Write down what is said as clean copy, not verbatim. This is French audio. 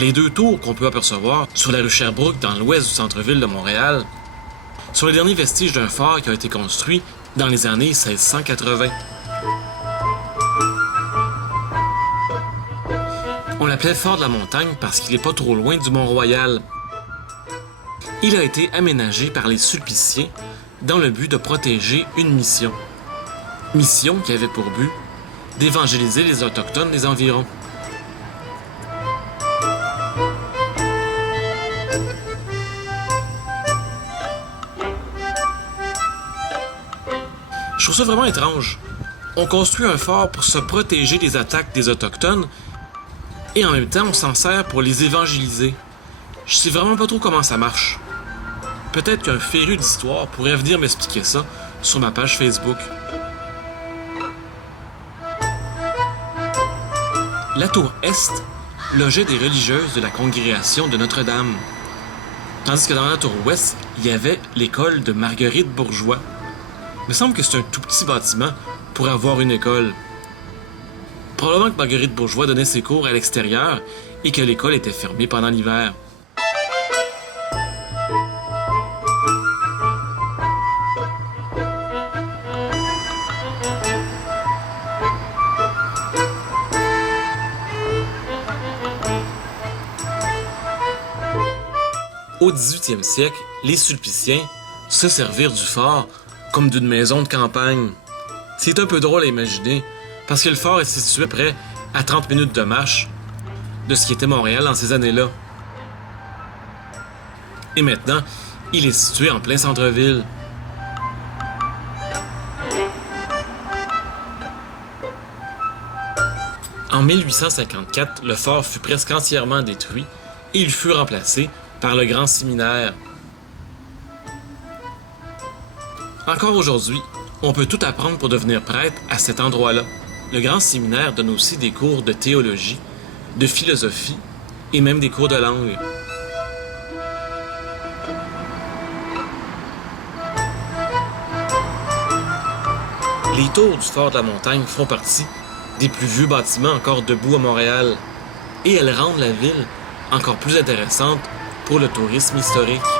Les deux tours qu'on peut apercevoir sur la rue Sherbrooke dans l'ouest du centre-ville de Montréal sont les derniers vestiges d'un phare qui a été construit dans les années 1680. On l'appelait Fort de la Montagne parce qu'il n'est pas trop loin du Mont-Royal. Il a été aménagé par les Sulpiciens dans le but de protéger une mission. Mission qui avait pour but d'évangéliser les Autochtones des environs. Je trouve ça vraiment étrange. On construit un fort pour se protéger des attaques des Autochtones et en même temps on s'en sert pour les évangéliser. Je sais vraiment pas trop comment ça marche. Peut-être qu'un féru d'histoire pourrait venir m'expliquer ça sur ma page Facebook. La tour Est logeait des religieuses de la congrégation de Notre-Dame, tandis que dans la tour Ouest, il y avait l'école de Marguerite Bourgeois. Il me semble que c'est un tout petit bâtiment pour avoir une école. Probablement que Marguerite Bourgeois donnait ses cours à l'extérieur et que l'école était fermée pendant l'hiver. Au 18e siècle, les Sulpiciens se servirent du fort comme d'une maison de campagne. C'est un peu drôle à imaginer, parce que le fort est situé près à 30 minutes de marche de ce qui était Montréal dans ces années-là. Et maintenant, il est situé en plein centre-ville. En 1854, le fort fut presque entièrement détruit et il fut remplacé par le Grand Séminaire. Encore aujourd'hui, on peut tout apprendre pour devenir prêtre à cet endroit-là. Le Grand Séminaire donne aussi des cours de théologie, de philosophie et même des cours de langue. Les tours du Fort de la Montagne font partie des plus vieux bâtiments encore debout à Montréal et elles rendent la ville encore plus intéressante pour le tourisme historique.